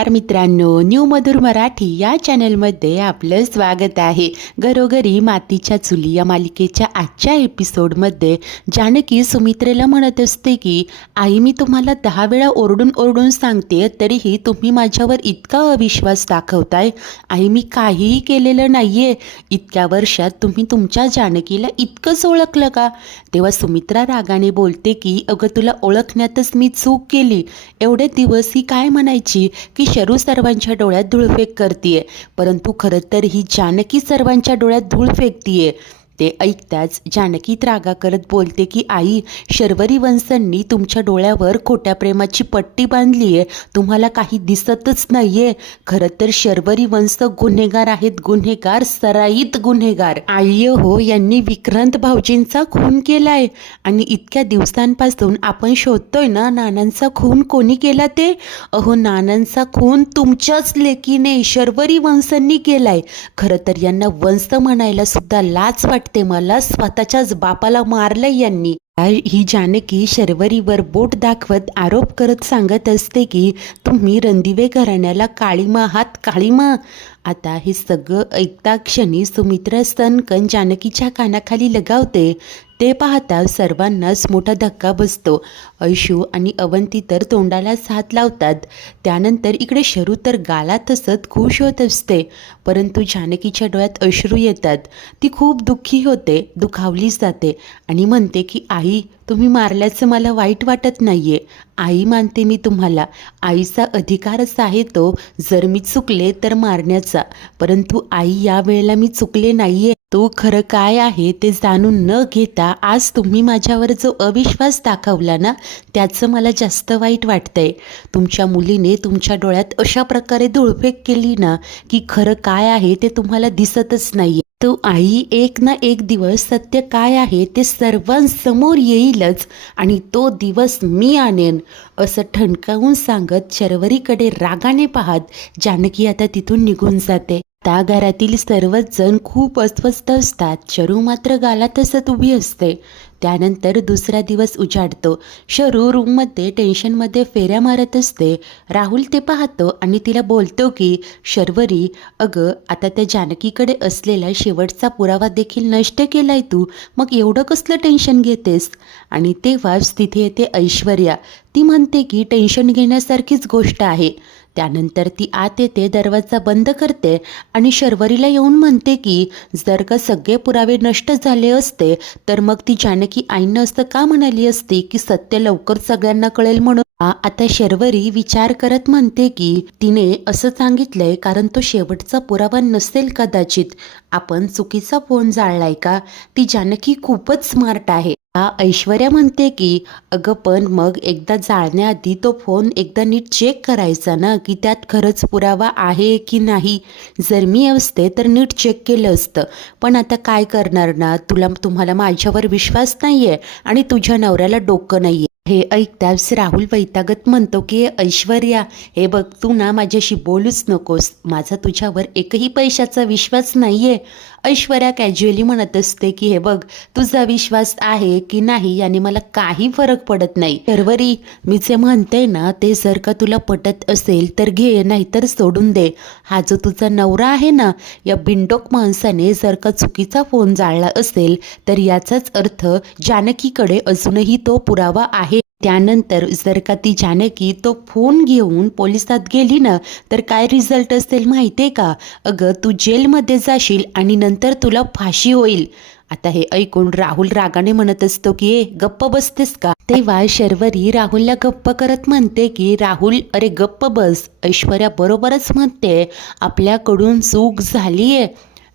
तर मित्रांनो, न्यू मधुर मराठी या चॅनलमध्ये आपलं स्वागत आहे. घरोघरी मातीच्या चुली या मालिकेच्या आजच्या एपिसोडमध्ये जानकी सुमित्रेला म्हणत असते की आई, मी तुम्हाला 10 वेळा ओरडून ओरडून सांगते, तरीही तुम्ही माझ्यावर इतका अविश्वास दाखवताय. आई, मी काहीही केलेलं नाहीये. इतक्या वर्षात तुम्ही तुमच्या जानकीला इतकंच ओळखलं का? तेव्हा सुमित्रा रागाने बोलते की अगं, तुला ओळखण्यातच मी चूक केली. एवढे दिवस ही काय म्हणायची की शरू सर्वांच्या डोळ्यात धूळफेक करतीये, परंतु खरं तर ही जानकी सर्वांच्या डोळ्यात धूळ फेकतीये. ते ऐकताच जानकी त्रागा करत बोलते की आई, शर्वरी वंशांनी तुमच्या डोळ्यावर खोट्या प्रेमाची पट्टी बांधली आहे. तुम्हाला काही दिसतच नाहीये. खरं तर शर्वरी वंश गुन्हेगार आहेत, गुन्हेगार, सराईत गुन्हेगार. आई हो, यांनी विक्रांत भाऊजींचा खून केलाय आणि इतक्या दिवसांपासून आपण शोधतोय ना नानांचा खून कोणी केला ते. अहो, नानांचा खून तुमच्याच लेकीने शर्वरी वंशांनी केलाय. खरं तर यांना वंश म्हणायला सुद्धा लाज वाटते. मला स्वतःच्याच बापाला मारलंय यांनी. ही जानकी शर्वरीवर बोट दाखवत आरोप करत सांगत असते की तुम्ही रणदिवे घराण्याला काळीमा आहात, काळीमा. आता हे सगळं ऐकता क्षणी सुमित्रा सनकन जानकीच्या कानाखाली लगावते. ते पाहता सर्वांनाच मोठा धक्का बसतो. ऐशू आणि अवंती तर तोंडालाच हात लावतात. त्यानंतर इकडे शरू तर गालात हसत खुश होत असते, परंतु जानकीच्या डोळ्यात अश्रू येतात. ती खूप दुःखी होते, दुखावली जाते आणि म्हणते की आई, तुम्ही मारल्याचं मला वाईट वाटत नाहीये. आई मानते मी तुम्हाला. आईचा अधिकारच आहे तो, जर मी चुकले तर मारण्याचा. परंतु आई, या वेळेला मी चुकले नाहीये. तो खरं काय आहे ते जाणून न घेता आज तुम्ही माझ्यावर जो अविश्वास दाखवला ना, त्याचं मला जास्त वाईट वाटतंय. तुमच्या मुलीने तुमच्या डोळ्यात अशा प्रकारे धुळफेक केली ना की खरं काय आहे ते तुम्हाला दिसतच नाहीये. तो आई, एक ना एक दिवस सत्य काय आहे ते सर्वांसमोर येईलच आणि तो दिवस मी आणेन, असं ठणकावून सांगत शर्वरीकडे रागाने पाहत जानकी आता तिथून निघून जाते. त्या घरातील सर्वच जण खूप अस्वस्थ असतात. शरू मात्र गालात हसत उभी असते. त्यानंतर दुसरा दिवस उजाडतो. शरू रूममध्ये टेन्शनमध्ये फेऱ्या मारत असते. राहुल ते पाहतो आणि तिला बोलतो की शर्वरी, अगं, आता त्या जानकीकडे असलेला शेवटचा पुरावा देखील नष्ट केलाय तू, मग एवढं कसलं टेन्शन घेतेस? आणि तेव्हाच तिथे येते ऐश्वर्या. ती म्हणते की टेन्शन घेण्यासारखीच गोष्ट आहे. त्यानंतर ती आत येते, दरवाजा बंद करते आणि शर्वरीला येऊन म्हणते की जर का सगळे पुरावे नष्ट झाले असते तर मग ती जानकी आईनं असं का म्हणाली असती की सत्य लवकर सगळ्यांना कळेल म्हणून. आता शर्वरी विचार करत म्हणते की तिने असं सांगितलंय कारण तो शेवटचा पुरावा नसेल कदाचित. आपण चुकीचा फोन जाळलाय का? ती जानकी खूपच स्मार्ट आहे. ऐश्वर्या म्हणते की अगं, पण मग एकदा जाळण्याआधी तो फोन एकदा नीट चेक करायचा ना की त्यात खरंच पुरावा आहे की नाही. जर मी असते तर नीट चेक केलं असतं, पण आता काय करणार ना, तुम्हाला माझ्यावर विश्वास नाहीये आणि तुझ्या नवऱ्याला डोकं नाहीये. हे ऐकताच राहुल वैतागत म्हणतो की ऐश्वर्या, हे बघ, तू ना माझ्याशी बोलूच नकोस. माझा तुझ्यावर एकही पैशाचा विश्वास नाहीये. ऐश्वर्या कॅज्युअली म्हणत असते की हे बघ, तुझा विश्वास आहे की नाही याने मला काही फरक पडत नाही. शर्वरी, मी जे म्हणते ना ते जर का तुला पटत असेल तर घे, नाहीतर सोडून दे. हा जो तुझा नवरा आहे ना, या बिंडोक माणसाने जर का चुकीचा फोन जाळला असेल तर याचाच अर्थ जानकीकडे अजूनही तो पुरावा आहे. त्यानंतर जर का ती जानकी तो फोन घेऊन पोलिसात गेली ना तर काय रिझल्ट असेल माहिती आहे का? अगं, तू जेलमध्ये जाशील आणि नंतर तुला फाशी होईल. आता हे ऐकून राहुल रागाने म्हणत असतो की गप्प बसतेस का? तेव्हा शर्वरी राहुलला गप्प करत म्हणते की राहुल, अरे गप्प बस. ऐश्वर्या बरोबरच म्हणते, आपल्याकडून चूक झालीये.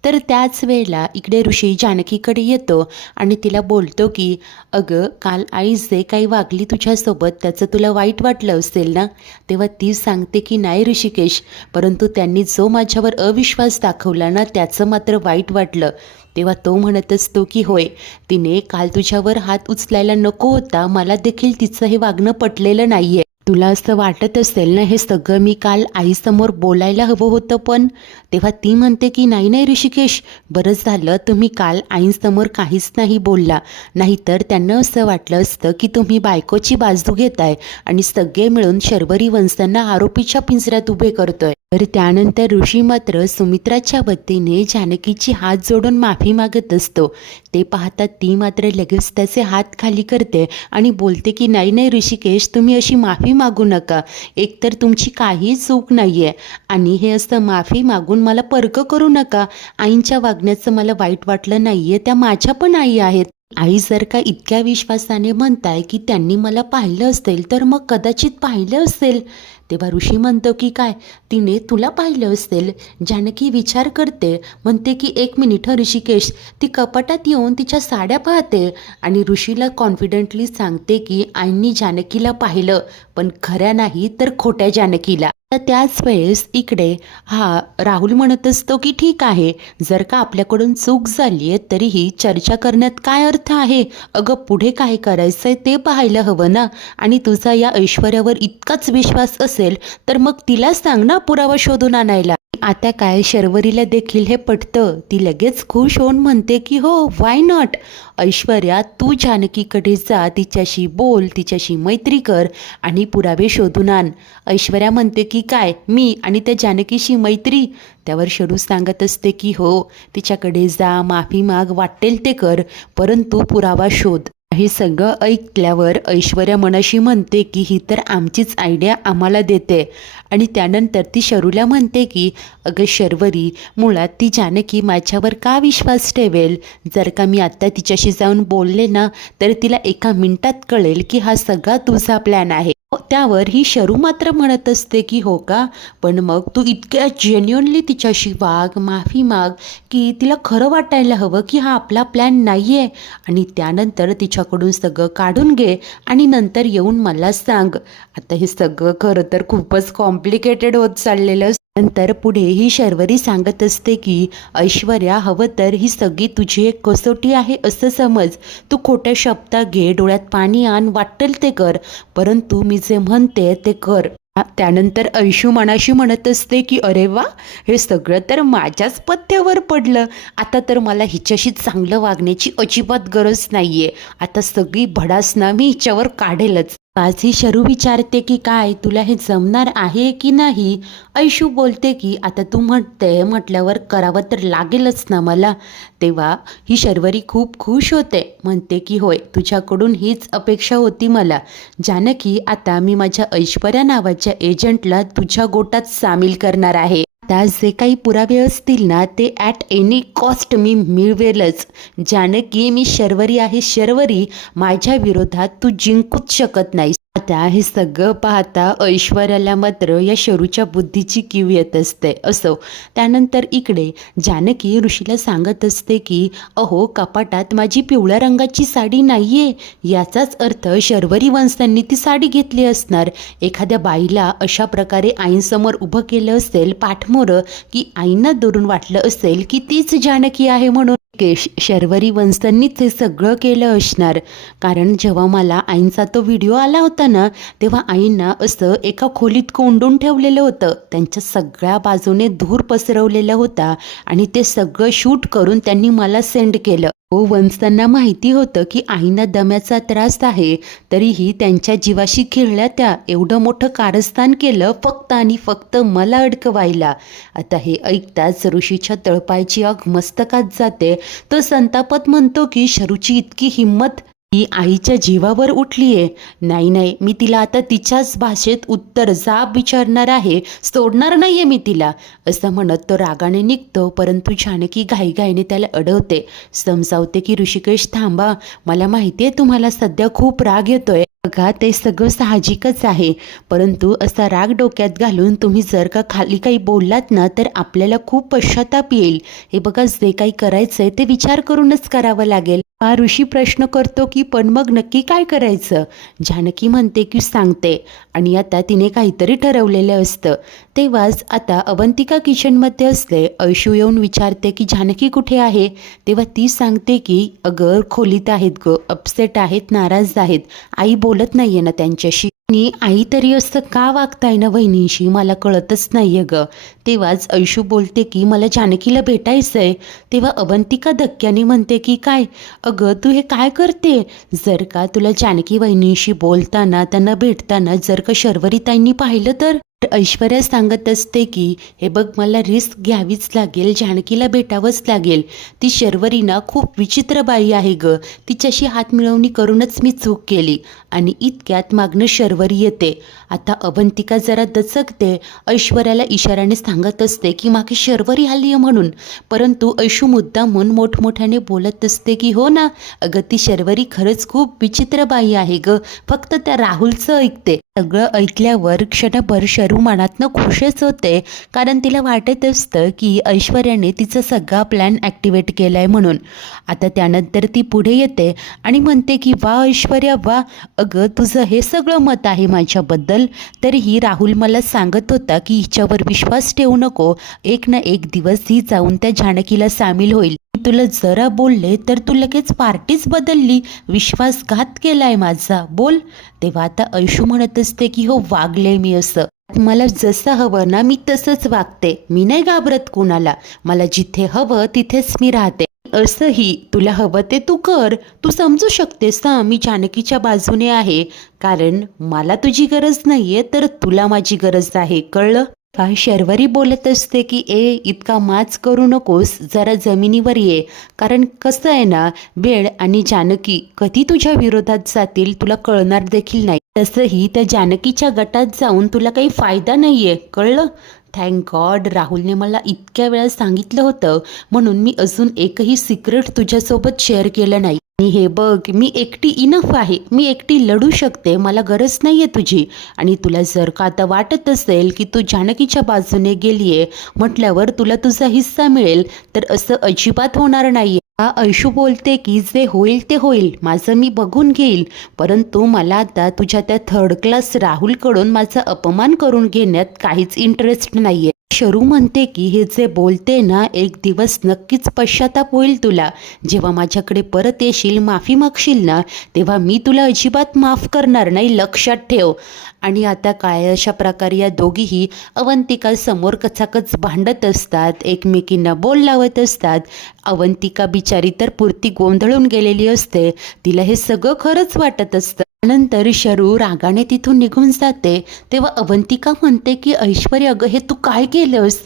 तर त्याच वेळेला इकडे ऋषी जानकीकडे येतो आणि तिला बोलतो की अगं, काल आई जे काही वागली तुझ्यासोबत त्याचं तुला वाईट वाटलं असेल ना. तेव्हा ती सांगते की नाही ऋषिकेश, परंतु त्यांनी जो माझ्यावर अविश्वास दाखवला ना त्याचं मात्र वाईट वाटलं. तेव्हा तो म्हणत असतो की होय, तिने काल तुझ्यावर हात उचलायला नको होता. मला देखील तिचं हे वागणं पटलेलं नाहीये. तुला असं वाटत असेल ना, हे सगळं मी काल आईसमोर बोलायला हवं होतं, पण तेव्हा ती म्हणते की नाही नाही ऋषिकेश, बरंच झालं तुम्ही काल आईंसमोर काहीच नाही बोलला, नाहीतर त्यांना असं वाटलं असतं की तुम्ही बायकोची बाजू घेताय आणि सगळे मिळून शर्वरी वंशांना आरोपीच्या पिंजऱ्यात उभे करतोय. तर त्यानंतर ऋषी मात्र सुमित्राच्या वतीने जानकीची हात जोडून माफी मागत असतो. ते पाहता ती मात्र लगेच त्याचे हात खाली करते आणि बोलते की नाही नाही ऋषिकेश, तुम्ही अशी माफी मागू नका. एकतर तुमची काही चूक नाही आहे आणि हे असं माफी मागून मला पर्क करू नका. आईंच्या वागण्याचं मला वाईट वाटलं नाही आहे, त्या माझ्या पण आई आहेत. आई जर का इतक्या विश्वासाने म्हणताय की त्यांनी मला पाहिलं असेल, तर मग कदाचित पाहिलं असेल. तेव्हा ऋषी म्हणतो की काय तिने तुला पाहिलं असेल. जानकी विचार करते, म्हणते की एक मिनिट ऋषिकेश, ती कपाटात येऊन तिच्या साड्या पाहते आणि ऋषीला कॉन्फिडेंटली सांगते की आईंनी जानकीला पाहिलं, पण खऱ्या नाही तर खोट्या जानकीला. तर त्याच वेळेस इकडे राहुल म्हणत असतो की ठीक आहे, जर का आपल्याकडून चूक झाली आहे तरीही चर्चा करण्यात काय अर्थ आहे. अगं पुढे काय करायचंय ते पाहायला हवं ना. आणि तुझा या ऐश्वर्यावर इतकाच विश्वास असेल तर मग तिला सांग ना पुरावा शोधून आणायला. आता काय शर्वरीला देखील हे पटतं. ती लगेच खुश होऊन म्हणते की हो, व्हाय नॉट. ऐश्वर्या, तू जानकीकडे जा, तिच्याशी बोल, तिच्याशी मैत्री कर आणि पुरावे शोधून आण. ऐश्वर्या म्हणते की काय, मी आणि त्या जानकीशी मैत्री. त्यावर शरू सांगत असते की हो, तिच्याकडे जा, माफी माग, वाटेल ते कर, परंतु पुरावा शोध. हे सगळं ऐकल्यावर ऐश्वर्या मनाशी म्हणते की ही तर आमचीच आयडिया आम्हाला देते. आणि त्यानंतर ती शरूला म्हणते की अगं शर्वरी, मुळात ती जानकी माझ्यावर का विश्वास ठेवेल. जर का मी आत्ता तिच्याशी जाऊन बोलले ना, तर तिला एका मिनिटात कळेल की हा सगळा तुझा प्लॅन आहे. त्यावर ही शरू मात्र म्हणत असते की हो का, पण मग तू इतक्या जेन्युअनली तिच्याशी वाग, माफी माग, की तिला खरं वाटायला हवं की हा आपला प्लॅन नाही आहे. आणि त्यानंतर तिच्याकडून सगळं काढून घे आणि नंतर येऊन मला सांग. आता हे सगळं खरं तर खूपच कॉम्प्लिकेटेड होत चाललेलं. नंतर पुढे ही शर्वरी सांगत असते की ऐश्वर्या, हवं तर ही सगळी तुझी एक कसोटी आहे असं समज. तू खोट्या शब्दात घे, डोळ्यात पाणी आण, वाटेल ते कर, परंतु मी जे म्हणते ते कर. त्यानंतर ऐशू मनाशी म्हणत असते की अरे वा, हे सगळं तर माझ्याच पथ्यावर पडलं. आता तर मला हिच्याशी चांगलं वागण्याची अजिबात गरज नाहीये. आता सगळी भडासना मी हिच्यावर काढेलच. माझी शरू विचारते की काय तुला हे जमणार आहे की नाही. ऐशू बोलते की आता तू म्हणते म्हटल्यावर करावं तर लागेलच ना मला. तेव्हा ही शर्वरी खूप खुश होते, म्हणते की होय, तुझ्याकडून हीच अपेक्षा होती मला. जानकी, आता मी माझ्या ऐश्वर्या नावाच्या एजंटला तुझ्या गोटात सामील करणार आहे. आता जे काही पुरावे असतील ना, ते ॲट एनी कॉस्ट मी मिळवेलच. जानकी, मी शर्वरी आहे, शर्वरी, माझ्या विरोधात तू जिंकूच शकत नाहीस. आता हे सगळं पाहता ऐश्वर्याला मात्र या शरूच्या बुद्धीची कीव येत असते. असो, त्यानंतर इकडे जानकी ऋषीला सांगत असते की अहो, कपाटात माझी पिवळ्या रंगाची साडी नाहीये. याचाच अर्थ शर्वरी वंशांनी ती साडी घेतली असणार. एखाद्या बाईला अशा प्रकारे आईंसमोर उभं केलं असेल पाठमोरं, की आईंना दुरून वाटलं असेल की तीच जानकी आहे म्हणून. शर्वरी वंशांनीच हे सगळं केलं असणार. कारण जेव्हा मला आईंचा तो व्हिडिओ आला होता ना, तेव्हा आईंना असं एका खोलीत कोंडून ठेवलेलं होतं. त्यांच्या सगळ्या बाजूने धूर पसरवलेला होता आणि ते सगळं शूट करून त्यांनी मला सेंड केलं. वंशांना माहिती होतं की आईंना दम्याचा त्रास आहे, तरीही त्यांच्या जीवाशी खेळल्या त्या एवढं मोठं कारस्थान केलं फक्त आणि फक्त मला अडकवायला. आता हे ऐकताच ऋषीच्या तळपायची आग मस्तकात जाते. तो संतापात म्हणतो की शरूची इतकी हिंमत, ही आईच्या जीवावर उठलीये. नाही नाही, मी तिला आता तिच्याच भाषेत उत्तर जाब विचारणार आहे, सोडणार नाहीये मी तिला, असं म्हणत तो रागाने निघतो. परंतु जानकी घाईघाईने त्याला अडवते, समजावते की ऋषिकेश थांबा, मला माहिती आहे तुम्हाला सध्या खूप राग येतोय. बघा, ते सगळं साहजिकच आहे, परंतु असा राग डोक्यात घालून तुम्ही जर का खाली काही बोललात ना, तर आपल्याला खूप पश्चाताप येईल. हे बघा, जे काही करायचंय ते विचार करूनच करावं लागेल. हा ऋषी प्रश्न करतो की पण मग नक्की काय करायचं. जानकी म्हणते की सांगते, आणि आता तिने काहीतरी ठरवलेलं असतं. तेव्हाच आता अवंतिका किचनमध्ये असते. ऐशू येऊन विचारते की जानकी कुठे आहे. तेव्हा ती सांगते की अगं खोलीत आहेत ग, अपसेट आहेत, नाराज आहेत, आई बोलत नाहीये ना त्यांच्याशी. आणि आई तरी असं का वागताय ना वहिनींशी मला कळतच नाहीये ग. तेव्हाच ऐशू बोलते की मला जानकीला भेटायचंय. तेव्हा अवंतिका धक्क्याने म्हणते की काय अगं तू हे काय करते. जर का तुला जानकी वहिनींशी बोलताना त्यांना भेटताना जर का शर्वरीताईंनी पाहिलं तर ऐश्वर्या सांगत असते की हे बघ मला रिस्क घ्यावीच लागेल, जानकीला भेटावंच लागेल. ती शर्वरी ना खूप विचित्र बाई आहे ग. तिच्याशी हात मिळवणी करूनच मी चूक केली. आणि इतक्यात मागणं शर्वरी येते. आता अवंतिका जरा दचकते. ऐश्वर्याला इशाऱ्याने सांगत असते की मागे शर्वरी आली आहे म्हणून. परंतु ऐशू मुद्दामून मोठमोठ्याने बोलत असते की हो ना अगं ती शर्वरी खरंच खूप विचित्र बाई आहे ग, फक्त त्या राहुलचं ऐकते. सगळं ऐकल्यावर क्षणभर शरू मनातनं खुशच होते, कारण तिला वाटत असतं की ऐश्वर्याने तिचा सगळा प्लॅन ॲक्टिवेट केला आहे म्हणून. आता त्यानंतर ती पुढे येते आणि म्हणते की वा ऐश्वर्या वा, अगं तुझं हे सगळं मत आहे माझ्याबद्दल. तरीही राहुल मला सांगत होता की हिच्यावर विश्वास ठेवू नको, एक ना एक दिवस ही जाऊन त्या जानकीला सामील होईल. तुला जरा बोलले तर तू लगेच पार्टीच बदलली, विश्वासघात केलाय माझा, बोल. तेव्हा आता ऐशू म्हणत असते की हो वागले मी असं, मला जसं हवं ना मी तसंच वागते, मी नाही घाबरत कुणाला, मला जिथे हवं तिथेच मी राहते. असंही तुला हवं ते तू कर, तू समजू शकतेस ना मी जानकीच्या बाजूने आहे, कारण मला तुझी गरज नाहीये तर तुला माझी गरज आहे, कळलं. का शर्वरी बोलत असते की इतका माच करू नकोस, जरा जमिनीवर ये, कारण कसं आहे ना वेळ आणि जानकी कधी तुझ्या विरोधात जातील तुला कळणार देखील नाही. तसंही त्या जानकीच्या गटात जाऊन तुला काही फायदा नाहीये, कळलं. थँक गॉड राहुलने मला इतक्या वेळा सांगितलं होतं, म्हणून मी अजून एकही सिक्रेट तुझ्यासोबत शेअर केलं नाही. आणि हे बघ मी एकटी इनफ आहे, मी एकटी लढू शकते, मला गरज नाही आहे तुझी. आणि तुला जर का आता वाटत असेल की तू जानकीच्या बाजूने गेलीये म्हटल्यावर तुला तुझा हिस्सा मिळेल, तर असं अजिबात होणार नाही. ऐशू बोलते की जे होईल ते होईल, माझं मी बघून घेईल, परंतु मला आता तुझ्या त्या थर्ड क्लास राहुलकडून माझा अपमान करून घेण्यात काहीच इंटरेस्ट नाहीये. शरू म्हणते की हे जे बोलते ना एक दिवस नक्कीच पश्चाताप होईल तुला. जेव्हा माझ्याकडे परत येशील माफी मागशील ना तेव्हा मी तुला अजिबात माफ करणार नाही, लक्षात ठेव. आणि आता काय अशा प्रकारे या दोघीही अवंतिका समोर कचाकच भांडत असतात, एकमेकींना बोल लावत असतात. अवंतिका बिचारी तर पुरती गोंधळून गेलेली असते, तिला हे सगळं खरंच वाटत असतं. नंतर शरू रागाने तिथून निघून जाते. तेव्हा अवंतिका म्हणते की ऐश्वर्या अगं हे तू काय केलंस.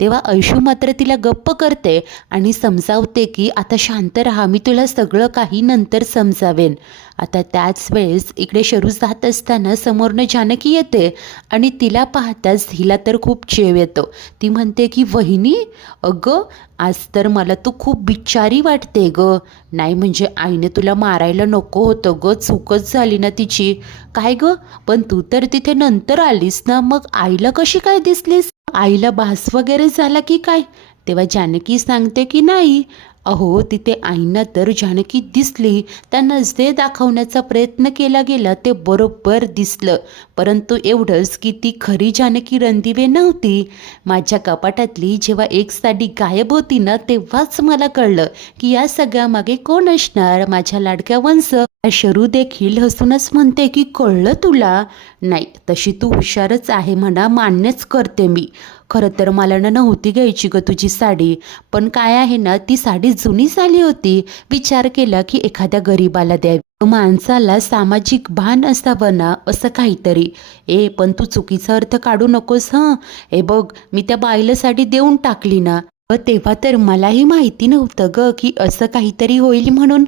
तेव्हा ऐशू मात्र तिला गप्प करते आणि समजावते की आता शांत राहा, मी तुला सगळं काही नंतर समजावेन. आता त्याच वेळेस इकडे शरू जात असताना समोरनं जानकी येते आणि तिला पाहताच हिला तर खूप चेव येतो. ती म्हणते की वहिनी अगं आज तर मला तू खूप बिचारी वाटते ग. नाही म्हणजे आईने तुला मारायला नको होतं ग, चूकच झाली ना तिची. काय ग पण तू तर तिथे नंतर आलीस ना, मग आईला कशी काय दिसलीस, आईला भास वगैरे झाला की काय. तेव्हा जानकी सांगते की नाही अहो तिथे आईंना तर जानकी दिसली, त्यांना जे दाखवण्याचा प्रयत्न केला गेला ते बरोबर दिसलं, परंतु एवढंच की ती खरी जानकी रणदिवे नव्हती. माझ्या कपाटातली जेव्हा एक साडी गायब होती ना तेव्हाच मला कळलं की या सगळ्यामागे कोण असणार, माझ्या लाडक्या वंश. शरू देखील हसूनच म्हणते की कळलं तुला. नाही तशी तू हुशारच आहे म्हणा, मान्यच करते मी. खरं तर मला नव्हती घ्यायची ग तुझी साडी, पण काय आहे ना ती साडी जुनी झाली होती, विचार केला की एखाद्या गरीबाला द्यावी, माणसाला सामाजिक भान असावं ना असं काहीतरी. पण तू चुकीचा अर्थ काढू नकोस हं. बघ मी त्या बाईला साडी देऊन टाकली ना, तेव्हा तर मलाही माहिती नव्हतं ग की असं काहीतरी होईल म्हणून.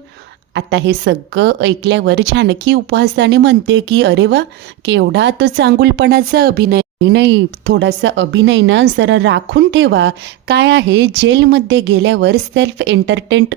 आता हे सगळं ऐकल्यावर जानकी उपहासाने म्हणते की अरे वा केवढा तो चांगुलपणाचा अभिनय. नाही थोडासा अभिनय ना जरा राखून ठेवा. काय आहे जेलमध्ये गेल्यावर सेल्फ एंटरटेनमेंट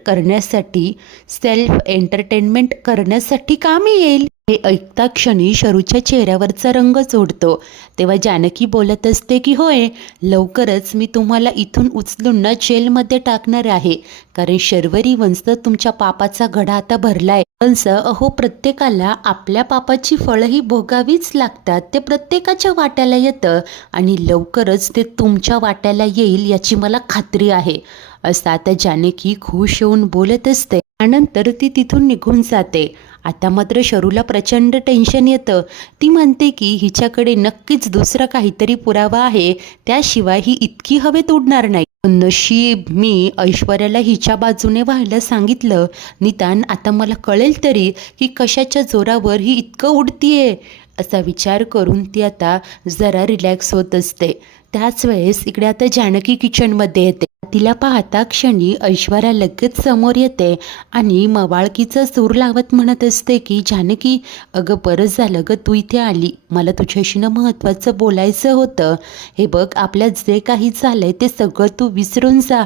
करण्यासाठी कामी येईल. हे ऐकता क्षणी शरूच्या चेहऱ्यावरचा रंग चोडतो. तेव्हा जानकी बोलत असते की होय लवकरच मी तुम्हाला इथून उचलून ना जेलमध्ये टाकणार आहे, कारण शर्वरी वंश तुमच्या पापाचा घडा आता भरलाय. वंश अहो प्रत्येकाला आपल्या पापाची फळंही भोगावीच लागतात, ते प्रत्येकाच्या वाट्याला येतं आणि लवकरच ते तुमच्या वाट्याला येईल याची मला खात्री आहे. असं आता जानकी खुश होऊन बोलत असते. त्यानंतर ती तिथून निघून जाते. आता मात्र शरूला प्रचंड टेन्शन येतं. ती म्हणते की हिच्याकडे नक्कीच दुसरा काहीतरी पुरावा आहे, त्याशिवाय ही इतकी हवेत उडणार नाही. नशीब मी ऐश्वर्याला हिच्या बाजूने व्हायला सांगितलं, निदान आता मला कळेल तरी की कशाच्या जोरावर ही इतकं उडतीये. असा विचार करून ती आता जरा रिलॅक्स होत असते. त्याच वेळेस इकडे आता जानकी किचनमध्ये येते. तिला पाहता क्षणी ऐश्वर्या लगेच समोर येते आणि मवाळकीचा सूर लावत म्हणत असते की जानकी, अगं बरं झालं ग तू इथे आली. मला तुझ्याशी ना महत्त्वाचं बोलायचं होतं. हे बघ, आपल्यात जे काही झालंय ते सगळं तू विसरून जा.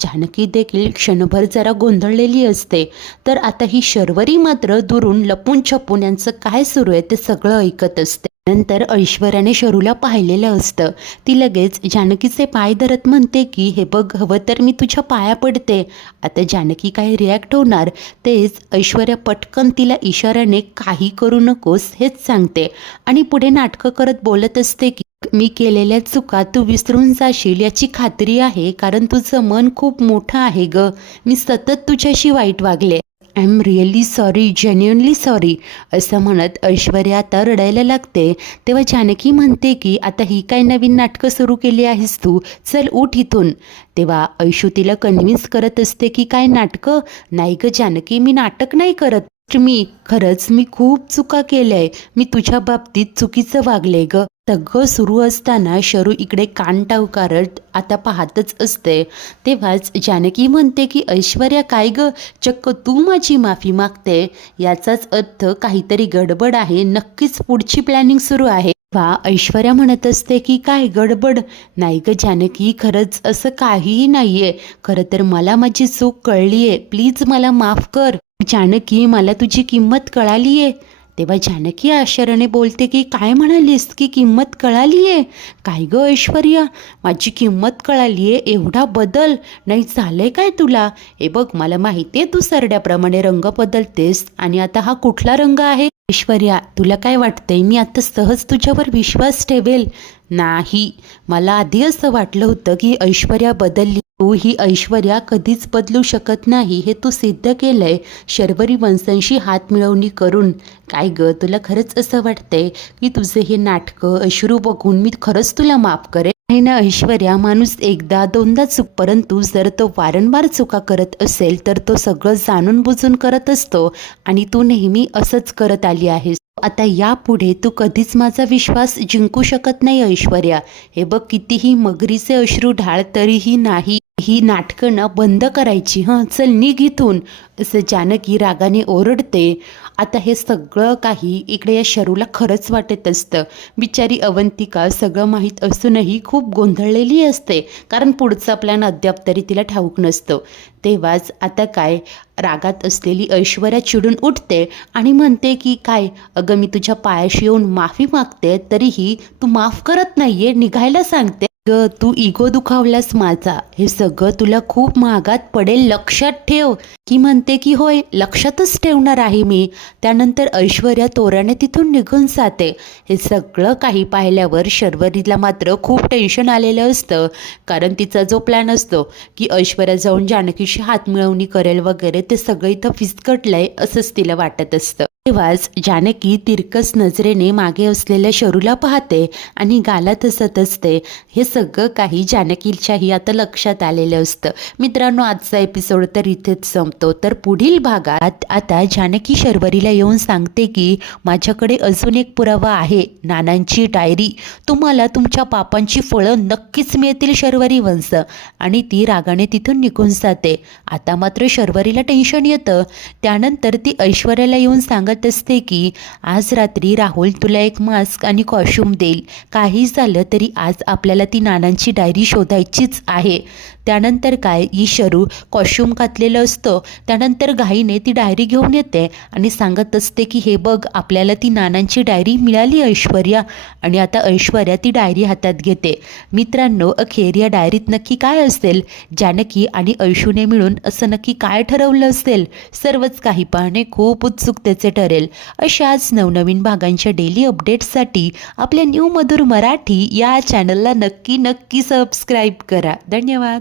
जानकी देखील क्षणभर जरा गोंधळलेली असते. तर आता ही शर्वरी मात्र दुरून लपून छपून यांचं काय सुरू आहे ते सगळं ऐकत असते. नंतर ऐश्वर्याने शरूला पाहिलेलं असतं. ती लगेच जानकीचे पाय धरत म्हणते की हे बघ, हवं तर मी तुझ्या पाया पडते. आता जानकी काय रिॲक्ट होणार तेच ऐश्वर्या पटकन तिला इशाऱ्याने काही करू नकोस हेच सांगते आणि पुढे नाटकं करत बोलत असते की मी केलेल्या चुका तू विसरून जाशील याची खात्री आहे, कारण तुझं मन खूप मोठं आहे ग. मी सतत तुझ्याशी वाईट वागले. I am really sorry, genuinely sorry. असं म्हणत ऐश्वर्या आता रडायला लागते. तेव्हा जानकी म्हणते की आता ही काय नवीन नाटकं सुरू केली आहेस तू, चल उठ इथून. तेव्हा ऐशू तिला कन्व्हिन्स करत असते की काय नाटकं नाही ग जानकी, मी नाटक नाही करत. मी खूप चुका केल्याय. मी तुझ्या बाबतीत चुकीचं वागले ग. सगळं सुरू असताना शरू इकडे कान टावकारत आता पाहतच असते. तेव्हाच जानकी म्हणते की ऐश्वर्या काय ग, चक्क तू माझी माफी मागते, याचाच अर्थ काहीतरी गडबड आहे. नक्कीच पुढची प्लॅनिंग सुरू आहे. वा ऐश्वर्या म्हणत असते की काय गडबड नाही ग जानकी, खरंच असं काहीही नाहीये. खरं तर मला माझी चूक कळलीये, प्लीज मला माफ कर. जानकी, मला तुझी किंमत कळालीये. तेव्हा जानकी आश्चर्याने बोलते की काय म्हणालीस की किंमत कळालीये? काय ग ऐश्वर्या, माझी किंमत कळालीये, एवढा बदल नाही झालंय काय तुला? हे बघ, मला माहितीये तू सरड्याप्रमाणे रंग बदलतेस आणि आता हा कुठला रंग आहे? ऐश्वर्या, तुला काय वाटतंय मी आता सहज तुझ्यावर विश्वास ठेवेल? नाही, मला आधी असं वाटलं होतं की ऐश्वर्या बदलली. तू ही ऐश्वर्या कधीच बदलू शकत नाही, हे तू सिद्ध केलंय शर्वरी वंशांशी हात मिळवणी करून. काय ग, तुला खरंच असं वाटतंय की तुझे हे नाटकं अश्रू बघून मी खरंच तुला माफ करेन? नाही ना ऐश्वर्या, माणूस एकदा दोनदा चूक, परंतु जर तो वारंवार चुका करत असेल तर तो सगळं जाणून बुजून करत असतो आणि तू नेहमी असंच करत आली आहेस. आता यापुढे तू कधीच माझा विश्वास जिंकू शकत नाही ऐश्वर्या. हे बघ, कितीही मगरीचे अश्रू ढाळ तरीही नाही, ही नाटकं ना बंद करायची. चल निघ इथून, असं जानकी रागाने ओरडते. आता हे सगळं काही इकडे या शरूला खरंच वाटत असतं. बिचारी अवंतिका सगळं माहीत असूनही खूप गोंधळलेली असते, कारण पुढचा प्लॅन अद्याप तरी तिला ठाऊक नसतो. तेव्हाच आता काय, रागात असलेली ऐश्वर्या चिडून उठते आणि म्हणते की काय, अगं मी तुझ्या पायाशी येऊन माफी मागते तरीही तू माफ करत नाहीये, निघायला सांगते. ग तू इगो दुखावलास माझा, हे सगळं तुला खूप महागात पडेल, लक्षात ठेव. की म्हणते की होय, लक्षातच ठेवणार आहे मी. त्यानंतर ऐश्वर्या तोराने तिथून निघून जाते. हे सगळं काही पाहिल्यावर शर्वरीला मात्र खूप टेन्शन आलेलं असतं, कारण तिचा जो प्लॅन असतो की ऐश्वर्या जाऊन जानकीशी हात मिळवणी करेल वगैरे, ते सगळं इथं फिसकटलंय असंच तिला वाटत असतं. तेव्हाच जानकी तिरकस नजरेने मागे असलेल्या शरूला पाहते आणि गालात हसत असते. हे सगळं काही जानकीच्याही आता लक्षात आलेलं असतं. मित्रांनो, आजचा एपिसोड तर इथेच संपतो. तर पुढील भागात आता जानकी शर्वरीला येऊन सांगते की माझ्याकडे अजून एक पुरावा आहे, नानांची डायरी. तुम्हाला तुमच्या पापांची फळं नक्कीच मिळतील शर्वरी वंश. आणि ती रागाने तिथून निघून जाते. आता मात्र शर्वरीला टेन्शन येतं. त्यानंतर ती ऐश्वर्याला येऊन सांगत असते की आज रात्री राहुल तुला एक मास्क आणि कॉस्ट्यूम देईल. काही झालं तरी आज आपल्याला ती नानांची डायरी शोधायचीच आहे. त्यानंतर काय, ही शरू कॉस्ट्यूम घातलेलं असतं. त्यानंतर घाईने ती डायरी घेऊन येते आणि सांगत असते की हे बघ, आपल्याला ती नानांची डायरी मिळाली ऐश्वर्या. आणि आता ऐश्वर्या ती डायरी हातात घेते. मित्रांनो, अखेर या डायरीत नक्की काय असेल, जानकी आणि ऐशूने मिळून असं नक्की काय ठरवलं असेल, सर्वच काही पाहणे खूप उत्सुकतेचे ठरेल. अशाच नवनवीन भागांच्या डेली अपडेट्ससाठी आपल्या न्यू मधुर मराठी या चॅनलला नक्की सबस्क्राईब करा. धन्यवाद.